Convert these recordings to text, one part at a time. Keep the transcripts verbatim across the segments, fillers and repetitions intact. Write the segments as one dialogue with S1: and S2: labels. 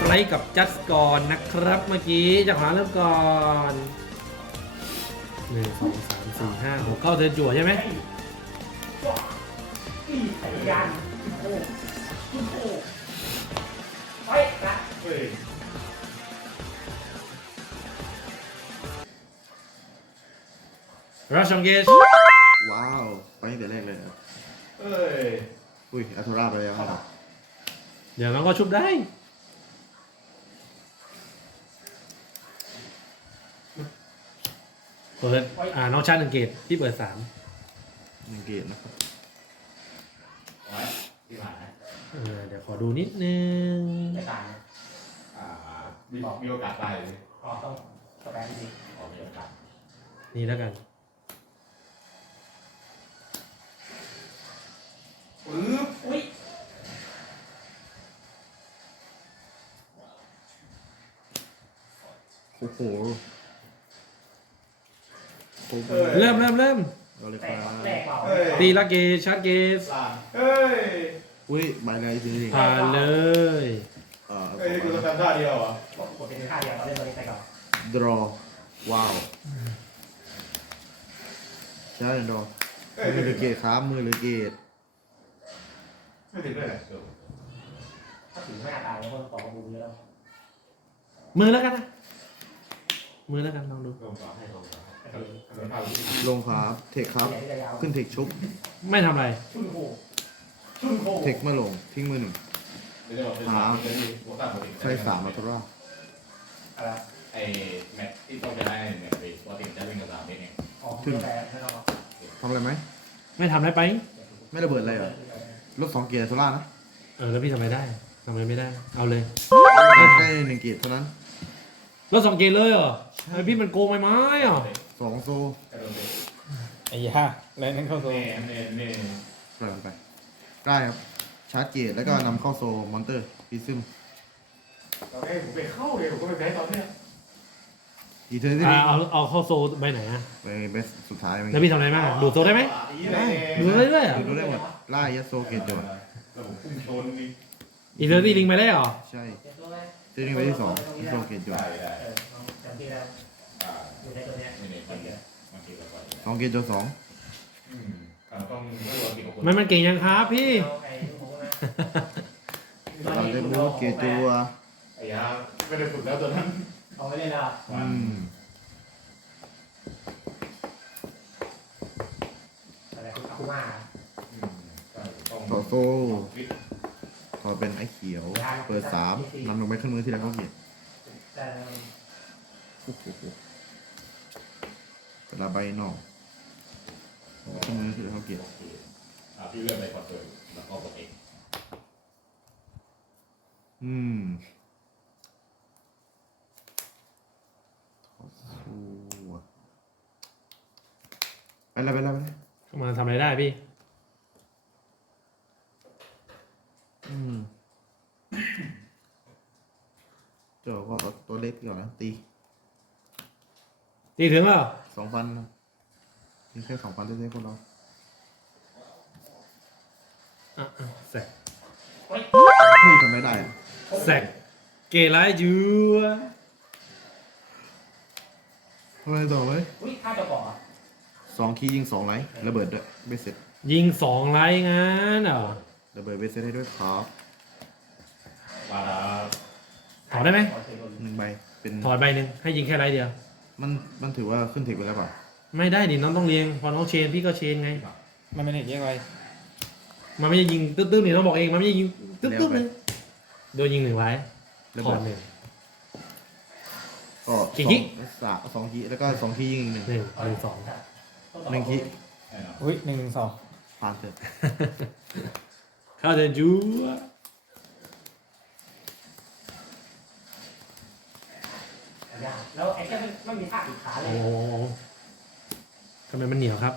S1: ไลท์กับจัสก่อนนะครับเมื่อกี้จะขวาเริ่มก่อนหนึ่งสองสามสี่ห้าหกเข้าเทิร์นจั่วใช่ไหมราชองเกช
S2: ว้าวไปตั้งแต่แรกเลยครับ
S3: เอ้ย
S2: อุ้ยอัลโทราไปแล้วครับ
S1: เดี๋ยวน้องก็ชุบได้เปิดอ่าน้องชาติหนึ่งเกตที่เปิดสาม
S2: หนึ่งเกตนะครับ
S3: ไว้ที่ผ่านนะ
S1: เออเดี๋ยวขอดูนิดนึง
S4: ไม่ตายนะ
S3: อ่ามีมีโอกาสตายเลย
S4: ก็ต้องสแปมดี
S3: อ๋อมีโอกาส
S1: นี่แล้วกัน
S3: ปึ๊บ
S4: อุ้ย
S2: โอ้โหโอ้โห
S1: เริ่มเริ่มเริ่ม
S2: เราเลย
S4: แต
S2: ครั
S4: ก
S2: บ
S4: แตกเปล่า
S1: ตีละเกชชาร์จเกส
S3: ลานเอ้ย
S2: อุ้ยใบอะไรจริง
S1: ผ่านเลย
S2: ๆเอ่อ
S3: เอ้ยนี่คือสแตนด้าร์ดเดียวเหรอก
S4: ดเป็นค่าเดียวเราเล่นตัวนี้ไปก่อน
S2: ดรอว้าวใช่ดรอ
S3: เอ้ย
S2: มือหรือเกตครับมือหรือเกต
S3: ไม่ถึงเลยเหรอ
S4: ถ้าถึงไม่ตายแล้วก็ต่อกระบุญเยอะ
S1: มือแล้วกันนะมือแล้วกันลองดู
S3: ลงก่อนให้ลงก่อน
S4: ก็ดี
S3: ทำเป็นภาพวิธี
S2: ลงครับเทคครับ
S4: ใหญ่ที่ยาว
S2: ขึ้นเทคชุบ
S1: ไม่ทำอะไร
S4: ชุ่นโคชุ่นโค
S2: เทคเมื่อลงทิ้งมือหนึ่ง
S3: เดี๋ยวจะบอกเป็นสามเป็นที่หัวตั้งปกติ
S2: ใช้สามอัลโทรา
S4: อะไร
S3: ไอ้แมตช์ที่ต้องจะได้แมตช์ไปปกติจะเล่นกับสามเมตรเอง
S4: อ๋อขึ้นแต่ไม่ต้อง
S2: ทำอะไรไหม
S1: ไม่ทำได้ไป
S2: ไม่ระเบิดอะไรเหรอลดสองเกียร์โซล่านะ
S1: เออแล้วพี่ทำไมได้ทำไมไม่ได้ เอาเลย
S2: แค่หนึ่งเกียร์เท่านั้น
S1: แล้วสองเกตเลยเหรอไอพี่มันโกงไปไหมอ่ะ
S2: สองโซ
S3: กระโดดไป
S5: ไอ้ยาแล้วนั่นเข้าโซ
S3: เน่เน่เน่
S2: ปล่อยมันไปได้ครับชาร์จเกียร์แล้วก็นำเข้าโซมอนเตอร์ปีซึม
S3: ตอนนี้ผมไปเข้าเลยผมก็ไปแพ้ตอนเนี้ย
S2: อีเทอร์ที่
S1: อ่าเอาเอาเข้าโซใบไหนอ่ะ
S2: ไปเบสสุดท้ายมัน
S1: แล้วพี่ทำอะไรบ้างดูดโซได้ไหม ดูได้ด้วยเหรอ
S2: ดูดูได้หมดไล่ยัดโซเกตโดด
S3: ระบบพุ่งชนนี่
S1: อีเทอร์ตี้ลิงไปได้เหรอ
S2: ใช่
S4: เจ็บตัวไหม
S2: เจ้าหนี้ไปที่สองยัดโซเกตโดด
S3: ได้ได้
S4: เออจำที่แล้ว
S3: อ่า
S4: อยู่ในตัวเนี้ย
S3: ไม่เน่ไม่เน่บางทีเราก็
S2: สองเกตโดดสอง
S3: อืมเราต้องไม่รู้ว่ากี่คน
S1: มันมันเก่งยังครับพี่
S4: เอาไอ้ลูกหมูนะ
S2: เราได้รู้เกตตัว
S3: ไอ้ยาไม่ได้ฝึกแล้วตัวนั้น
S4: เอาไว้เลยละ
S2: อืม
S4: อะไรคือคูมา
S3: อืมต้อง
S2: ต่อโซต่อเป็นไอ้เขียว เปิดสามนำลงไปขึ้นมือที่แล้วเขาเกียร์
S4: แต่
S2: โอ้โหกระใบนอกขึ้นมือที่แล้วเขาเกียร์
S3: โอเคอ่าพี่เลือกไปก่อนเลยแล้วก็กดเอง
S2: อืมสู้อะไปเลยไปเลยไปเลย
S1: มาทำอะไรได้พี่
S2: อืมเจ้าก็เอาตัวเล็กก่อนนะตี
S1: ตีถึงแล้วเหรอ
S2: สองพันนะมีแค่สองพันเท่านั้นคนเรา
S1: อ่ะอ่ะแสก
S2: เฮ้ยทำไม่ได้อะ
S1: แสกเกไลจู
S2: ทำไมต่อไหม
S4: อุ้ยค่าจะบอกอ่ะ
S2: สองคีย์ยิงสองไลท์ระเบิดด้วยเบสเซ็ต
S1: ยิงสองไลท์งั้นเหรอ
S2: ระเบิดเบสเซ็ตให้ด้วยครับ
S3: มาแล้ว
S1: ถอดได้ไหม
S2: หนึ่งใบเป็น
S1: ถอดใบหนึ่งให้ยิงแค่ไลท์เดียว
S2: มันมันถือว่าขึ้นเทคไปแล้วเปล่า
S1: ไม่ได้ดิน้องต้องเรียงพอน้องเชนพี่ก็เชนไง
S5: มันเป็นเหตุยังไง
S1: มันไม่ได้ยิงตึ๊บๆนี่ต้องบอกเองมันไม่ได้ยิงตึ๊บๆเลยโดนยิงหนึ่งไลท์
S2: ระ
S1: ถอ
S2: เบิ
S1: ด
S2: ด
S1: หนึ่ง
S2: ก็
S1: กี่
S2: สอ
S1: คี
S2: งสามสองคีย์แล้วก็สองคีย์ยิงอีกหนึ่ง
S1: หนึ่งหนึ่งสอง
S2: หนึ่งคีย์
S3: แน่นอน
S5: อุ้ยหนึ่งหนึ่งสอง
S2: ผ่านเถอะ
S1: เข้าเดินจู
S4: แล้วไอ้แค่ไม่มีท่าอีกขาเล
S1: โอ้
S4: ย
S1: โหทำไมมันเหนียวครับ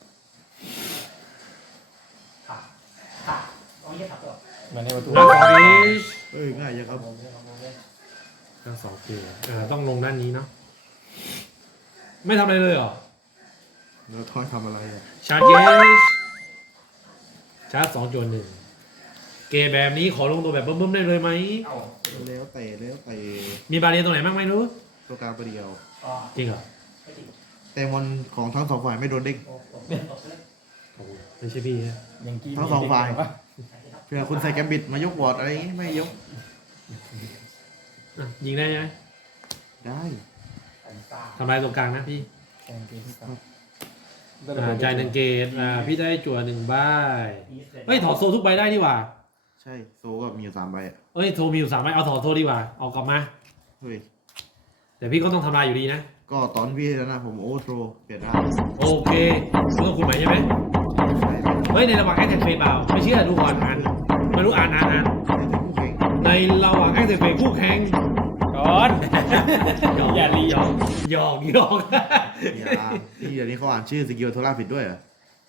S4: ขาขาเอาไม่ใช่ขาตัว
S5: มันในประตู
S1: ร่างสองดิช
S2: เอ้ยง่ายยังครับ
S4: มองเลยมองเลย
S1: ร่างสองคือเออต้องลงด้านนี้เนาะไม่ทำอะไรเลยเหรอ
S2: แล้วทอยทำอะไรอ่ะ
S1: ชาร์จเกสชาร์จสองจวนหนึ่งเกมแบบนี้ขอลงตัวแบบเบิ่มๆได้เลยไหม
S4: เอา
S2: แล้วแต่แล้วแต่
S1: มีบาเรียนตรงไหนบ้างไม่รู้
S2: ตัวกลางตัวเดียว
S4: ก็
S1: จริงเหรอ
S4: ไม่จริง
S2: แต่มอนของทั้งสองฝ่ายไม่โดนเด้ง
S4: โอ้โหตกเลย
S1: โอ้โหไม่ใช่พี่ฮะ
S5: ยังกี้
S2: ทั้งสองฝ่าย
S5: มีเด็กวะ
S2: เพื่อคุณใส่แกมบิดมายกวอร์ดอะไรอย่างงี้ไม่ยก
S1: อ่ะยิงได้ไหม
S2: ได้
S4: อันซ่า
S1: ทำลายตรงกลางนะพี่
S5: แข่งปีที่สาม
S1: อ่าจ่ายหนึ่งเกตอ่าพี่ได้จั่วหนึ่งใบเฮ้ยถอดโซทุกใบได้ดีกว่า
S2: ใช่โซก็มีอยู่สามใบอะ
S1: เอ้ยโซมีอยู่สามใบเอาถอดโซดีกว่าเอากลับมา
S2: เฮ้ย
S1: แต่พี่ก็ต้องทำลายอยู่ดีนะ
S2: ก็ตอนพี่แล้วนะผมโอเวอร์โทรเปลี่ยนได้
S1: โอเคเมื่อคุณหมายใช่ไหม
S2: ใช่
S1: เฮ้ยในระหว่างแอคเซสเฟย์เปล่าไม่เชื่อดูก่อนอ่านไม่รู้อ่านอ่านอ่าน
S2: ไม่ถึงคู่แข่ง
S1: ในระหว่างแอคเซสเฟย์คู่แข่ง
S5: ก่อน อย่าลี
S1: หยอกหยอกหยอก
S2: อย่าพี่เดี๋ยวนี้เขาอ่านชื่อสกิลโทราผิดด้วยเหรอ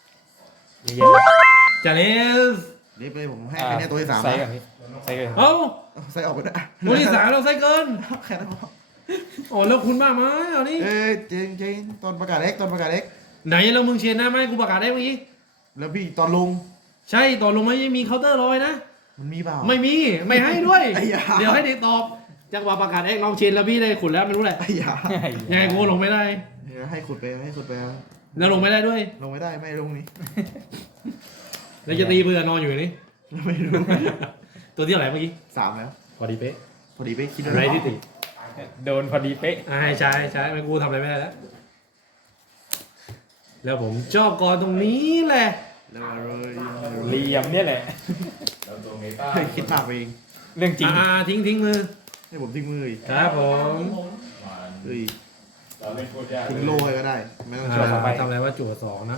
S1: จาเลส
S2: นี่ไปผมให้แค่เนี้ยตัวที่สาม
S5: ใส่
S2: นะ
S5: กันพี่ใส่กัน
S1: เอ้า
S2: ใส่ออกไปได้
S1: ตัวที่สามเราใส่เกิน
S2: แค่นั้นพอ
S1: โอ้แล้วคุณมากไหมเอานี่
S2: เอ้ยเจนเจนตอนประกาศเอ็กตอนประกาศเอ็ก
S1: ไหนเรามึงเชียร์หน้าไหมกูประกาศได้เมื่อกี้
S2: แล้วพี่ตอนลง
S1: ใช่ตอนลงไม่มีเคาน์เตอร์ลอยนะ
S2: มันมีเปล่า
S1: ไม่มีไม่ให้ด้วย
S2: ไอ้ยา
S1: เดี๋ยวให้เด็กตอบจังหวะประกาศเอ็กลองเชียร์แล้วพี่ได้ขุนแล้วไม่รู้แหละ
S2: ไอ้ยา
S1: ยังไงกูลงไม่ได้
S2: เดี๋ยวให้ขุดไปให้ขุดไป
S1: แล้วลงไม่ได้ด้วย
S2: ลงไม่ได้ไม่ลงนี้
S1: แล้วจะตีเพื่อนอนอยู่อย่างนี้
S2: ไม่รู้
S1: ตัวที่เท่าไหร่เมื่อกี้
S2: สามแล้ว
S1: พอดีเป๊ะ
S2: พอดีไปคิด
S1: อะไรที่ติ
S5: โดนพอดีเป๊ะ
S1: อ่าใช่ใช่ไม่กูทำอะไรไม่ได้แล้ว แล้วผมชอบกรตรงนี้แหละ
S2: แล้วเลย
S5: เหลี่ยมเนี่ยแหละ
S3: แล้วตัวเมตา
S2: เฮ้ยคิดมากไปเอง
S5: เรื่องจริง
S1: อ่าทิ้งทิ้งมือ
S2: ให้ผมทิ้งมืออีก
S1: ครับผม
S3: มัน
S2: เฮ้ย
S3: เราเล่นโคตรยาก
S2: ทิ้งโล่ให้ก็ได้ ไม่ต้อง
S1: อ่า
S2: ช่วย
S5: ต่อไป
S1: ทำอะไรว่าจั่วสองนะ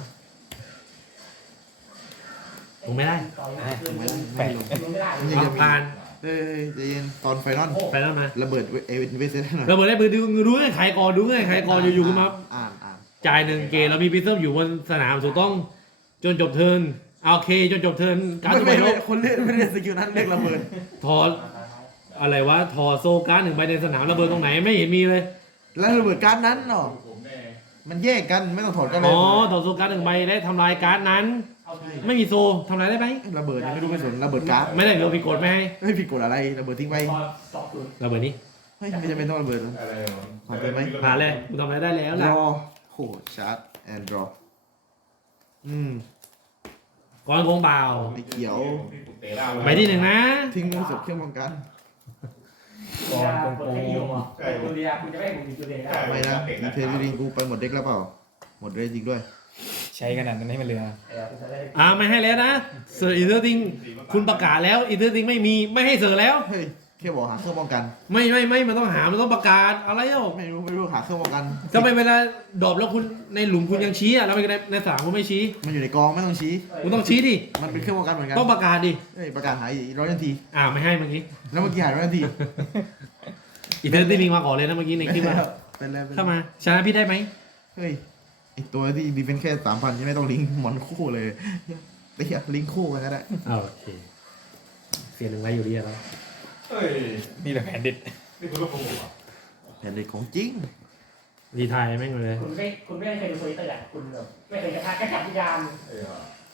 S1: ลงไม่ได้
S2: ไม่ได้
S5: แปะ
S2: ไม่ลง
S4: ไม่ได้
S2: ยัง
S1: เอา
S2: จะมี
S1: ผ่าน
S2: เฮ้ยใจเย็นตอนไฟนอล
S1: ไปแล้วมา
S2: ระเบิดเอเวนเวสเซนหน่อย
S1: เราเปิดได้ปืนดูดูไงใครก่อนดูไงใครก่อนอยู่ๆขึ้นมา
S2: อ่านอ่าน
S1: จ่ายหนึ่งเกมแล้วมีพิซเซอร์อยู่บนสนามถูกต้องจนจบเทิร์นโอเคจนจบเทิร์นการ์ด
S2: ไม่
S1: ทุกใบ
S2: ไม่
S1: ล
S2: ไม่
S1: บ
S2: คนเล่นไม่ได้สกิลนั้นเรียกระเบิด
S1: ถอดอะไรวะถอดโซการ์ดหนึ่งใบในสนามระเบิดตรงไหนไม่เห็นมีเลย
S2: แล้วระเบิดการ์ดนั้นเนาะ
S3: ผมแน่
S2: มันแยกกันไม่ต้องถอดกันเล
S1: อ๋
S2: ย
S1: อถอดโซการ์ดหนึ่งใบและทำลายการ์ดนั้น
S4: เอาที
S1: ไม่มีโซทำลายได้ไหม
S2: ระเบิดยังไม่รู้ไม่สนระเบิดการ์ด
S1: ไม่ได้เราผิดกฎไม่ให้
S2: ไม่ผิดกฎอะไรระเบิดทิ้งไป
S4: พอสองศูนย์
S1: ระเบิดนี้
S2: เฮ้ยไม่จำเป็นต้องระเบิด
S3: อะไร
S2: ผ่านไปไหม
S1: ผ่านเลยกูทำอะไรได้แล้ว
S2: ร
S1: ล่ะ
S2: อโหชาร์จแอนด์รออืม
S1: ก่อนโกงเปล่า
S2: ไอ้เขียว
S1: ใบที่หนึ่งนะ
S2: ทิ้งมือสุดเครื่องป้องกัน
S5: ก่อนโกงโกง
S4: แต่คุณเรียคุณจะไม่ให้ผมมีจุดเด่นได้
S2: ไม่นะมีเพลย์ลิงกูไปหมดเด็กแล้วเปล่า หมดเลยจริงด้วย
S5: ใช้ขนาดนั้นให้มันเหลือ
S4: เออคุณจะได้
S1: อ่าไม่ให้แล้วนะเสืออีเทอร์ติงคุณประกาศแล้วอีเทอร์ติงไม่มีไม่ให้เสือแล้ว
S2: เฮ้ยแค่บอกหาเครื่องป้องกัน
S1: ไม่ไม่ไม่มันต้องหามันต้องประกาศอะไรเอ้า
S2: ไม่รู้ไม่รู้หาเครื่องป้องกัน
S1: ทำไมเวลาดรอปแล้วคุณในหลุมคุณยังชี้อ่ะแล้วในในสนามคุณไม่ชี้
S2: มันอยู่ในกองไม่ต้องชี้
S1: คุณต้องชี้ดิ
S2: มันเป็นเครื่องป้องกันเหมือนกัน
S1: ต้องประกาศดิ
S2: เฮ้ยประกาศหายร้อยนาที
S1: อ่าไม่ให้เมื่อกี้
S2: แล้วเมื่อกี้หายร้อยนาที
S1: อีเทอร์ติงมาก่อนเลยนะเมื่อกี้ในคลิปว่า
S2: เป็นแล้วเป็นแล้ว
S1: เข้ามาชนะพี่ได้ไหม
S2: เฮ้ยไอตัวที่ดีเป็นแค่สามพันยังไม่ต้องลิงก์หมอนคู่เลยไอ้เหี้ยลิงก์คู่กันก็ได้
S1: อ่าโอเคเสียหนึ่งไว้อยู่ดีแล้ว
S3: เฮ้ย
S5: นี่แหละแผนเด็ด
S3: นี่คุณลูกผมอ่ะ
S2: แผ่นเด็กของจริง
S1: รีไทายแม่งเลย
S4: คุณไม่คุณไม่เคยดูทวิตเตอร์อ่ะคุณแบบไม่เคยกระทากระจับวิญญาณ
S3: เออ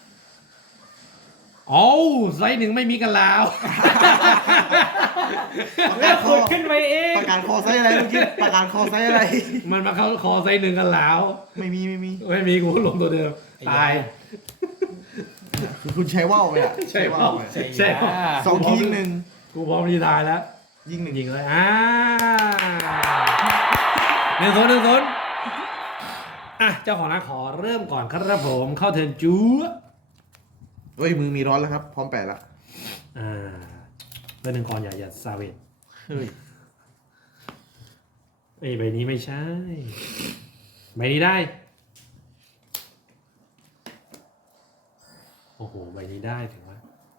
S1: โอ้ไซส์หนึ่งไม่มีกันแล้ว
S2: ประ
S5: แล้
S2: กาว ศค
S5: ขุ
S2: อ
S5: ดขึ้นไปเอง
S2: ประกาศคอไซส์อะไรเมื่อกี้ประกาศคอไซส์อะไร
S1: มันมาเข้าคอไซส์หนึ่งกันแล้ว
S2: ไม่มีไม่มี
S1: ไม่มีกูก็ลงตัวเดิมตาย
S2: คือคุณใช้ว่าวไปอะ
S1: ใช่ว่าว
S2: ไป
S5: ใช่
S1: ใช่
S5: อ่า
S2: สองทียิงหนึ่ง
S1: กูพร้อมรีไทายแล้ว
S2: ยิงหนึ่ง
S1: ยิงเลยอ่าหนึ่งศูนย์หนึ่งศูนย์อ่ะเจ้าของร้านขอเริ่มก่อนครับผมเข้าเทิร์นจู๊
S2: เฮ้ยมือมีร้อนแล้วครับพร้อมแปะละ
S1: อ่าเบอร์หนึ่งก่อนอย่าอย่าซาเวต
S2: เฮ้ย
S1: ไอ้ยใบนี้ไม่ใช่ใบนี้ได้โอ้โหใบนี้ได้ถึงว่า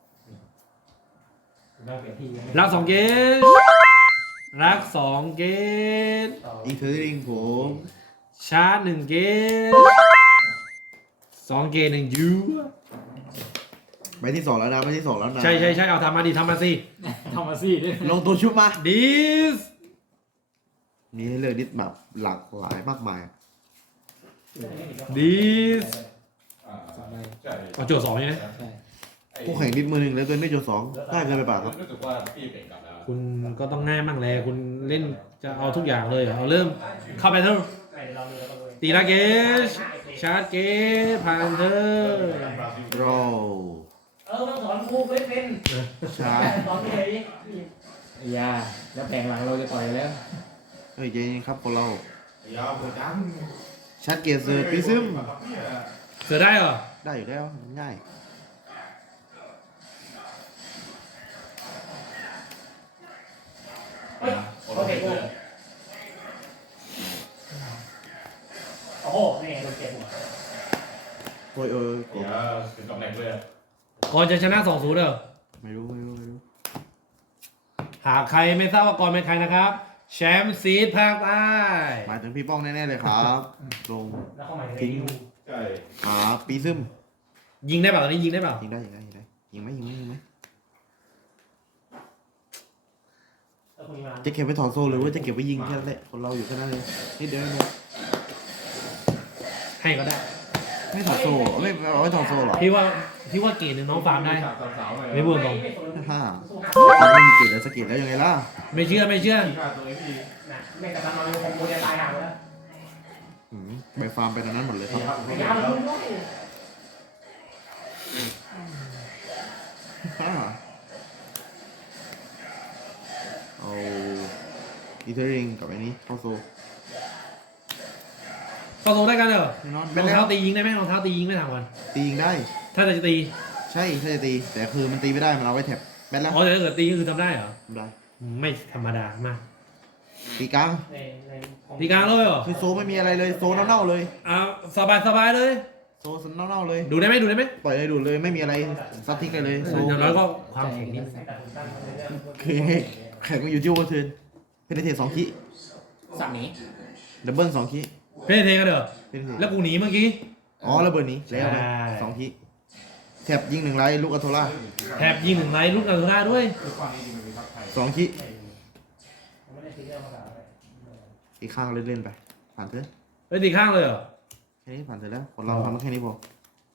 S4: เราเปลี่ยนที
S1: รักสองเกตรักสองเกต
S2: อีเทอร์ลิงผม
S1: ชาร์จหนึ่งเกตสองเกตหนึ่งยู
S2: ใบที่สองแล้วนะใบที่สองแล้วนะ
S1: ใช่ใช่ใช่เอาทำมาดิทำมาสิ
S5: ทำมาสิด้วย
S2: ลงตัวชุบมา
S1: ดิส
S2: มีให้เลือกนิดแบบหลากหลายมากมาย
S1: ดิส
S3: อ่า
S5: สองใบ
S3: ใช่
S1: เอาโจทย์สองใช่ไหม
S5: ใช่
S3: ไอ้
S2: คู่แข่งดิดมือหนึ่งแล้วตัวไม่จดสองได้เกินไปเปล่าครับ
S3: รู้สึกว่าพี่เปลี่ยนกลับแล้ว
S1: คุณก็ต้องง่ายมากเลยคุณเล่นจะเอาทุกอย่างเลยเหรอเอาเริ่มเข้าไปเถอะ
S4: ไม่เดี๋ยวเราดูแล้วก็ดู
S1: ตีละเกชชาร์จเกชผ่านเธอ
S2: รอ
S4: เออต้องสอนครูไม่เป็น
S2: ชาร์จ
S4: สอนเลย
S5: อย่าแล้วแปลงหลังเราจะต่อยแล้ว
S2: เฮ้ยใจเย็นครับคนเรา
S3: ยาวหัวจัง
S2: ชาร์จเกียร์เซอร์ปีซึม
S1: เสือได้เหรอ
S2: ได้อยู่แล้วง่าย
S4: เฮ้ยโอเคครูโอ้โหนี่ไงโดนเจ็บหัว
S2: โอ้ยเออ
S3: เดี๋ยวถึงตำแหน่งเลย
S1: ก่อนจะชนะสองศูนย์เหรอ
S2: ไม่รู้ไม่รู้ไม่รู้
S1: หากใครไม่ทราบว่าก่อนเป็นใครนะครับ แชมป์ซีดภาคใต้
S2: หมายถึงพี่ป้องแน่ๆเลยครับลง
S4: แล้วเข้ามาในยู
S3: ใช่
S2: หาปีซึม
S1: ยิงได้เปล่าตอนนี้ยิงได้เปล่า
S2: ยิงได้ยิงได้ยิงได้ยิงไหมยิงไหมยิงไหม
S4: แล้วคุยมา
S2: จะเก็บไว้ถอนโซ่หรือว่าจะเก็บไว้ยิงแค่นั้นแหละคนเราอยู่แค่นั้นเลยนิดเดียวเอง
S1: ให้ก็ได้
S2: ไม่ถอนโซ่ไม่เอาไว้ถอนโซ่หรอ
S1: พี่ว่าพี่ว่าเกรดหนึ่งน้องฟาร์มได้
S3: สาวๆเลย
S1: ไม่พูดตรง
S2: ห้าไม่มีเกตแล้วสเกตแล้วยังไงล่ะ
S1: ไม่เชื่อไม่เชื่อ
S3: ค่าตัวนี้พี่
S4: น่ะไม่แต่มันนอนคงโมจะตายห่าแล้ว
S2: อืมใบฟาร์มไปตรงนั้นหมดเลยครับ
S4: พยายามลุ้นด้วย
S2: ห้าเอาอีเทอริงกับไอ้นี้เข้าโซ่
S1: เข้าโซนได้กันเหรอ
S2: แน่นอน
S1: ร
S2: เป็
S1: อน ง
S2: แล้
S1: เท้าว ตียิงได้ไหมรองเท้าตียิงไม่ถามก่อน
S2: ตียิงได้
S1: ถ้าจะตี
S2: ใช่ถ้าจะตี แต่คือมันตีไม่ได้มันเอาไว้แท็บแบนแล้ว
S1: อ๋อแต่ถ้าเกิดตีก็คือทำได้เหรอ
S2: ทำได้
S1: ไม่ธรรมดามาก
S2: ตีกลาง
S4: ในใน
S1: ตีกลางเลยเหรอ
S2: คือโซ่ไม่มีอะไรเลยโซ่เน่าๆเลย
S1: อ่าสบายสบายเลย
S2: โซ่เน่าๆเลย
S1: ดูได้ไหมดูได้ไหม
S2: ปล่อยเลยดูดเลยไม่มีอะไรซัดทิ้งเลยเลยโซ่
S1: อย่างน้อยก็ความแข็งนิด
S4: แต่ผมตั้งในเรื่อง
S2: คือแข่งมาอยู่ที่โอเวอร์เทิร์นเพนเทสสองคิ
S5: สับหนี
S2: ดับเบิลสองคิ
S1: เพ่เทกันเหรอ
S2: เพนเท
S1: แล้วกูหนีเมื่อกี้
S2: อ๋อระเบิดนี้แล้วไป
S1: ใช่
S2: สองคิแท็บยิงหนึ่งไลท์ลูกอัลโทล่า
S1: แถบยิงหนึ่งไลท์ลูกอัลตราด้วย
S3: คือความนี้มันมีพักไทย
S2: สองคิ
S4: ผมไม่ได้ซีเรียสภาษาอะไร
S2: อีกข้างเล่นๆไป ผ่านเถอะ
S1: เฮ้ยตีข้างเลยเหรอ
S2: แค่นี้ผ่านเถอะแล้วคนเราทำแค่นี้พอ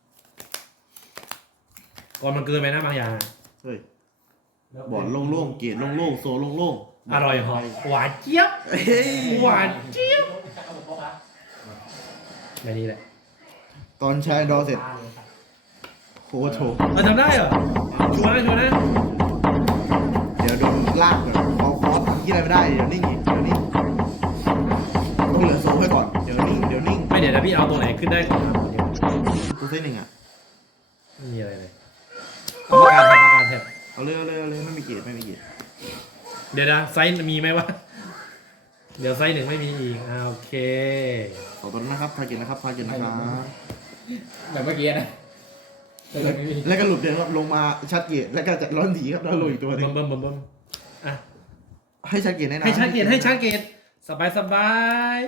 S1: ก่อนมันเกินไปนะบางอย่าง
S2: เฮ้ยบอร์ดโล่งๆเกรดโล่งๆโซโล่งๆ
S1: อร่อยหอมหวานเจี๊ยบ
S2: เฮ้ย
S1: หวานเจี๊ยบ
S4: จักรบุกโป๊ะละ
S1: แบบนี้แหละ
S2: ตอนใช้ดอเสร็จโคตรโถ
S1: เราจำได้เหรอชัวร์นะชัวร์นะ
S2: เดี๋ยวโดนลากก่อนพอคอสทำที่อะไรไม่ได้เดี๋ยวนิ่งอีกเดี๋ยวนิ่งต้องเหลือโซ่ไว้ก่อนเดี๋ยวนิ่งเดี๋ยวนิ่ง
S1: ไม่เดี๋ยวนะพี่เอาตัวไหนขึ้นได้ก่อนครับเดี๋ยว
S2: ตัวเส้นหนึ่งอ่ะ
S1: ไม่มีอะไรเลยเอาประการแถบประการแถบ
S2: เอาเลยเอาเลยเอาเลยไม่มีเกรดไม่มีเกรด
S1: เดี๋ยวนะไซส์มีไหมวะเดี๋ยวไซส์หนึ่งไม่มีอีกอ่าโอเค
S2: ขอตัวนั้นนะครับทาเกตนะครับทาเกตนะครับ
S5: แบบเมื่อกี้นะแต่ยังไม่มี
S2: แล้วก็หลุดเดินครับลงมาชัดเกตแล้วก็จะร้อนดีครับแล้วลงอีกตัวหนึ
S1: เบิ่
S2: ง
S1: มเบิ่มเบิ่มเบิ่มอ่ะ
S2: ให้ชัดเกตแน่นอน
S1: ให้ชาร์จเกตให้ชาร์จเกตสบายสบาย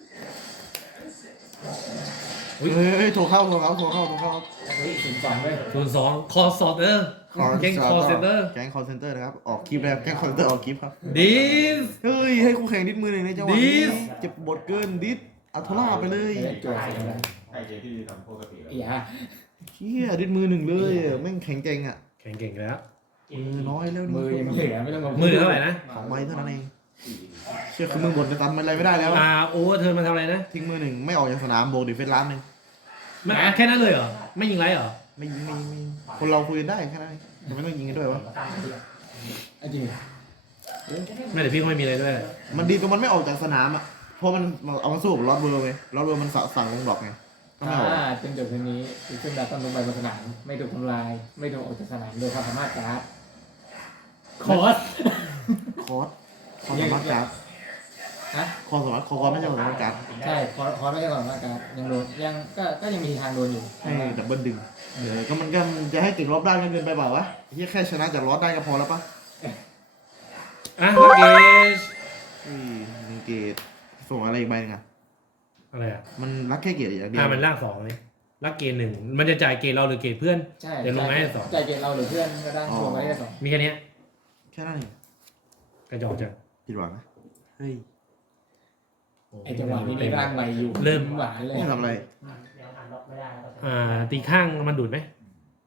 S1: อุ้ย
S2: เฮ้ยโทรเข้าโทรเข้าโทรเข้าโทรเข้า
S5: เฮ้ยถึงสองเลย
S1: ศูนย์สองคอสอดเออแก๊งคอเซนเตอร์
S2: แก๊งคอเซนเตอร์นะครับออกคลิปแล้วแก๊งคอเซนเตอร์ออกคลิปครับ
S1: ดิส
S2: เฮ้ยให้คู่แข่งดิดมือหนึ่งในจังหวะ
S1: ดิ
S2: นี้
S1: ส
S2: เจ็บบทเกินดิดอัลโทล่าไปเลย
S5: จวดเสียงเลย
S3: ไอเจที่ทำปกติแล้ว
S5: อย่า
S2: เชี่ยดิดมือหนึ่งเลยอะแม่งแข็งเก่งอ่ะ
S1: แข่งเก่งแล้ว
S2: มือน้อยแล้วนี่
S5: มือยังเหลือไม่ต้องมา
S1: มือเหลือเท่าไหร่นะ
S2: สองใบเท่านั้นเองเชื่อคือมือหมดจะทำอะไรไม่ได้แล้ว
S1: อ่าโอเวอร์เทิร์นมันทำอะไรนะ
S2: ทิ้งมือหนึ่งไม่ออกจากสนามโบกดิเฟนล้านหนึ่ง
S1: ไม่แค่นั้นเลยเหรอไม่ยิงไรเหรอ
S2: ไม่ยิงไม่ยิงไม่ยิงคนเราคุยกันได้แค่นั้นเองทำไมต้องยิงกันด้วยวะ
S4: ตามมาดิ
S5: จริง
S1: ไม่แต่พี่ก็ไม่มีอะไรด้วย
S2: มันดีตรงมันไม่ออกจากสนามอ่ะเพราะมันเอามาสู้กับลอตเวิร์ไงลอตเวิร์มันสั่งลงดรอปไงก็ไม่ออก
S5: ถ้าจนจบเทอมนี้ซึ่งดาต้นลงไปบนสนามไม่ถูกทำลาย ไม่ถูกออกจากสนามโดยความสามารถการ์ดคอร์ส
S2: คอร์สคอร์สสามารถการ์ด
S5: ฮะ
S2: คอร์สสามารถคอร์สไม่ใช่สามารถการ์ด
S5: ใช่คอร์สคอร์สไม่ใช่ความสามารถการ์ดยังโดนยังก็ก็ยังมีทางโดนอยู่
S2: ให้ดับเบิลดึงเดี๋ยวก็มันก็จะให้ติดลบได้ก็เกินไปเปล่าวะเฮียแค่ชนะจากลอสได้ก็พอแล้วปะ
S1: อ่ะลักเกจ
S2: อืมหนึ่งเกตส่งอะไรอีกใบหนึงอ่ะ
S1: อะไรอ่ะ
S2: มันรักแค่เกตอย่างเดียว
S1: อ่ามันล่างสองเลยลักเกจหนึ่งมันจะจ่ายเกจเราหรือเกจเพื่อน
S5: ใช่
S1: เดี๋ยวลงมาให้สอง
S5: ใจเกณฑ์เราหรือเพื่อนก็ได้รวมมาได้สอง
S1: มีแค่เนี้ย
S2: แค่นั้นเอง
S1: กระจอกจัง
S2: ผิดหวังนะเฮ้ย
S5: ไอจังหวะนี้มีร่างใหม่อยู่
S1: เริ่ม
S5: หวานเลย
S2: ไม่ทำอะไร
S4: ยังอ่านล็อกไม่ได้แล้วก็
S1: อ่าตีข้างมันดูดไหม
S2: ต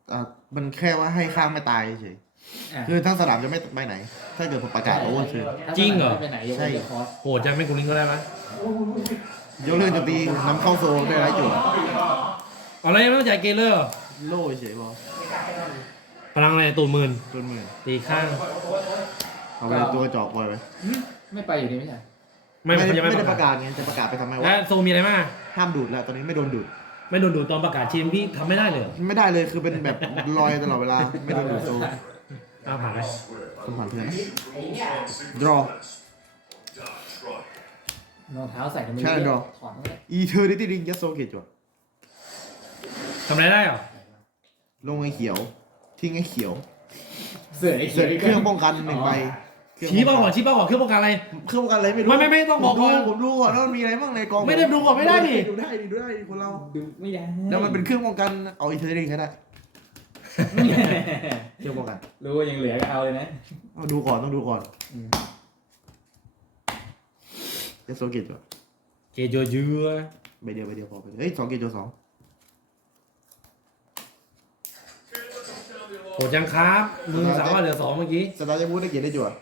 S2: อ่ามันแค่ว่าให้ข้ามไม่ตายเฉย
S5: อ่ะ
S2: คือทั้งสนามจะไม่ไปไหน ถ้าเกิดผมประกาศโอเวอร์เชิญ
S1: จริงเหรอ
S5: ไม่ไปไหนยกเว้นเดอะคอส
S1: โหดจังไม่กูลิงก็ได้ไหม
S2: ยกเลิกโจมตีนำเข้าโซนได้ไรจุด
S1: เอาอะไรไม่ต้องจ่ายเกลเลอร์เหรอ
S2: โล่เฉยพอ
S1: พลังอะไรตัวหมื่น
S2: ตัวหมื่น
S1: ตีข้าง
S2: เอาไปตัวกระจอกปล่อยไป
S5: ไม่ไปอยู่ดีไม่ใช่
S1: ไม่
S2: ไม่
S1: เขาจะ
S2: ไม่
S1: ไม่
S2: ได้
S1: ป
S2: ประ ระ
S1: กาศ
S2: กาศไงจะประกาศไปทำไม
S1: และ
S2: วะ
S1: โซมีอะไรมาก
S2: ห้ามดูดแล้วตอนนี้ไม่โดนดูด
S1: ไม่โดนดูดตอนประกาศทีมพี่ทำไม่ได้เลยเหรอ
S2: ไม่ได้เลยคือเป็นแบบลอยตลอดเวลาไม่โดนดูดโซ
S1: เอาผ่านไป
S2: คนผ่านเพื่อน
S4: ไอ้เนี่ย
S2: ดรอ
S5: รองเท้าใส่กันไม่
S2: ใช่
S5: เย
S2: ดรอ
S5: อะถอดไม่ได้
S2: อีเทอร์นิตี้ริงยัสโซเกตจวด
S1: ทำอะไรได้เหรอ
S2: ลงไอ้เขียว ทิ้งไอ้เขียว
S5: เสือไอ้
S2: เสร็จเครื่องป้องกันหนึ่งใบ
S1: ชี้เป้าก่อนชี้เป้าก่อนเครื่องป้องกันอะไร
S2: เครื่องป้องกันอะไรไม่รู้
S1: ไม่ไม่ไม่ต้องบอกก่อน
S2: ผมดูก่อนว่ามันมีอะไรบ้างในกอง
S1: ไม่ได้ดูก่อนไม่ได้ดิ
S2: ดูได้ดิดูได้ดิคนเรา
S5: ดูไม่ได้
S2: แล้วมันเป็นเครื่องป้องกันเอาอีเทอร์นิตี้ริงก็ได้เครื่องป้องกัน
S5: รู้ว่ายังเหลือก็เอาเลยนะ
S2: เอาดูก่อนต้องดูก่อน
S5: อืม
S2: ยัสโซเกตจวด
S1: เกจเยอะ
S2: ใบเดียวใบเดียวพอไปเฮ้ยสองเกตจวดสอง
S1: โหดจังครับมึงสามารถเหลือสองเมื่อกี้
S2: สตาร์จะพูดได้เกตได้จวด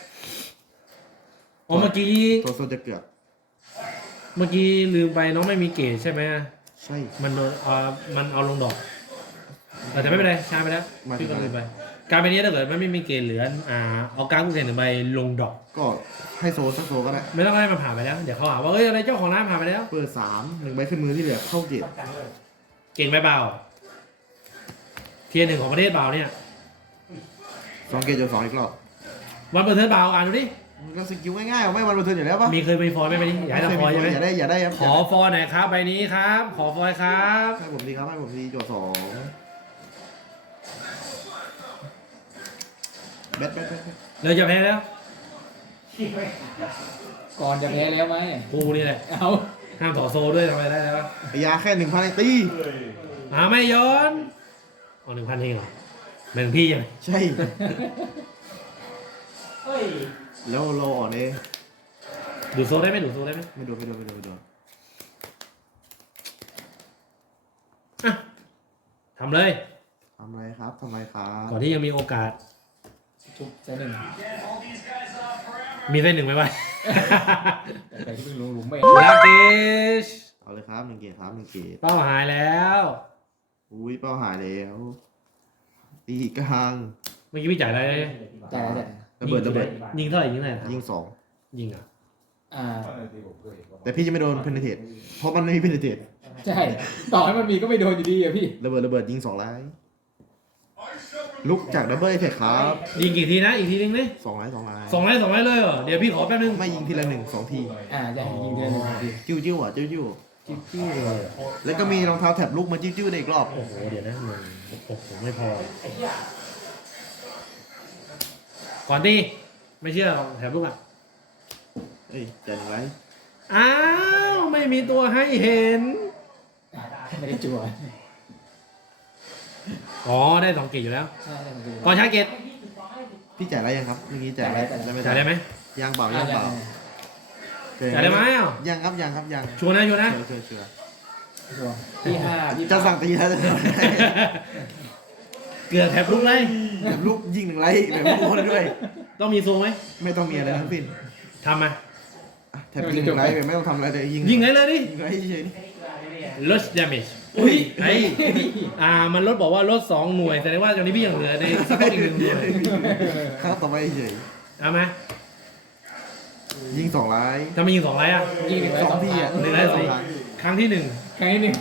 S1: อ๋อเมื่อกี้
S2: ตัวโซจะเกือบ
S1: เมื่อกี้ลืมไปน้องไม่มีเกจใช่ไหม
S2: ใช่
S1: มันโดนเอ่อมันเอาลงดอกแต่ไม่เป็นไรใช้ไปแล้วพี่ก็ลืมไป การไปนี้ถ้าเกิดมันไม่มีเกจเหลืออ่าเอาการกูเห็นหนึ่งใบลงดอก
S2: ก็ให้โซสักโซก็ได้
S1: ไม่ต้องให้มันผ่านไปแล้ว เดี๋ยวเขาหาว่าเอ้ยอะไรเจ้าของร้านผ่านไปแล้ว
S2: เปิดสามหนึ่งใบขึ้นมือที่เหลือเข้าเกต
S1: เก่งไหมเบาเทียร์หนึ่งของประเทศเบาเนี่ย
S2: สองเกตจวดสองอีกรอบ
S1: วันเปิดเทอมเบาอ่านดูดิ
S2: มันก็สกิลง่ายๆไม่วันบันเทิงอยู่แล้วปะ
S1: มีเคยมีฟอยไหมไปดิอยากให้ทำฟอยใช่ไหม
S2: อย่าได้อย่าได้ครับ
S1: ขอฟอยหน่อยครับใบนี้ครับ ขอฟอยครับ
S2: ให้ผมดีครับให้ผมดีจวดสองแบทแบทแบทแบท
S1: เลยจะแพ้แล้ว
S5: ก่อนจะแพ้แล้วไหม
S1: กูนี่แหละ
S5: เอา
S1: ห้ามต่อโซด้วยทำไมได้แล้ว
S2: ไอ้ยาแค่หนึ่งพันไอตี
S1: อ่าไม่ย้อนเอาหนึ่งพันเองเหรอหนึ่งพี่ใช่ไหม
S2: ใช่
S4: เฮ้ย
S2: แล้วเราอ่อนเอง
S1: ดูโซได้ไหมดูโซได้ไหม
S2: ไม่โดนไม่โดนไม่โดนไม่โดน
S1: อ่ะทำเลย
S2: ทำไรครับทำไรครับ
S1: ก่อนที่ยังมีโอกาส
S5: ทุบใจหนึ่ง
S1: มีเส้นหนึ่งไหมวะ
S5: แต่ที่เพิ่งลงหลุมไป
S1: ลาเกช
S2: เอาเลยครับหนึ่งเกตครับหนึ่งเกต
S1: เป้าหายแล้ว
S2: อุ้ยเป้าหายแล้วตีกลาง
S1: เมื่อกี้พี่จ่ายอะไร
S5: จ่ายแล้วจ่าย
S2: ระเบิดระเบิด
S1: ยิงเท่าไหร่ยิงเท่าไหร่ครับ
S2: ยิงสอง
S1: ยิงอ่ะ
S5: อ่า
S2: แต่พี่จะไม่โดนเพนเทตเพราะมันไม่มีเพนเทต
S5: ใช่ ต่อให้มันมีก็ไม่โดนอยู่ดีอะพี่
S2: ระเบิดระเบิดยิงสองไลน์ลุกจากดับเบิลเทคครับ
S1: ยิงกี่ทีนะอีกทีนึงนี่
S2: สองไลน์สองไลน์
S1: สองไลน์สองไลน์เลยเหรอเดี๋ยวพี่ขอแป๊บนึง
S2: ไม่ยิงทีละหนึ่งสองที
S5: อ่าจะให้ยิงเดือนหนึ่งที
S2: จิ้วจิ้วอ่ะจิ้วจิ้ว
S1: จิ้วจิ้วเลยอะ
S2: แล้วก็มีรองเท้าแถบลูกมาจิ้วจิ้วได้อีกรอบ
S1: โอ้โหเดี๋ยวนะหนึ่งโอ้โหไม่พอ
S4: ไอ้เหี้ย
S1: ก่อนตีไม่เชื่อแถบลูกอ่ะ
S2: เอ้ยจ่ายหนึ่งไลน์
S1: อ้าวไม่มีตัวให้เห็น
S5: ไม่ได้จั่ว
S1: อ๋อได้สองเกตอยู่แล้ว
S5: ใช่ได้มันคือ
S1: ก่อนชาร์จเกต
S2: พี่จ่ายอะไรยังครับเมื่อกี้จ่ายอะไรได้ไหม
S1: จ่ายได้ไหม
S2: ยังเปล่า
S5: อ่า
S2: ยัง
S5: ยั
S2: เปล่าง
S1: จ่ายได้ไหมอ่ะ
S2: ยังครับยังครับยัง
S1: ชัวร์นะชัวร์นะ
S2: เชื่อเชื่อเชื่อ
S5: จั่วที่ห้าที่
S2: จะสั่งตีแล้วจะ
S1: เกือบแถบลูกเลย
S2: แถบลูกยิงหนึ่งไลน์แบบลูกคนด้วย
S1: ต้องมีโซไหม
S2: ไม่ต้องมีอะไรทั้งสิ้น
S1: ทำมา
S2: อ่ะแถบยิงหนึ่งไลน์แบบไม่ต้องทำอะไรเลยยิง
S1: ยิงไงเลยดิ
S2: ยิงไลน์เฉย
S1: ลด damage อุ้ยไออ่ามันลดบอกว่าลดสองหน่วยแสดงว่าตอนนี้พี่ยังเหลือในสต็อกอีกหนึ่งหน่วย
S2: ๆครับต่อไปเฉย
S1: เอาไหม
S2: ยิงสองไลน์
S1: ถ้าไม่ยิงสองไลท์อ่ะ
S5: ยิงหนึ่งไว้
S2: ส
S5: ส
S2: อ
S5: อง ง
S2: ที
S5: ที
S2: อ่ะ
S5: อ่ะ
S1: หนึ่งไลท์สอง ครั้งที่หนึ่ง
S5: ครั้งที่หนึ่ง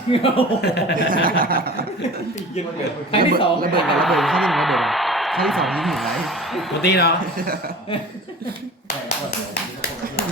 S5: ครั้งที่สอง
S2: ระเบิดกับระเบิดครั้งที่หนึ่งระเบิดอ่ะครั้งที่สองยิงหนึ่งไลน์
S1: ปกติเนาะ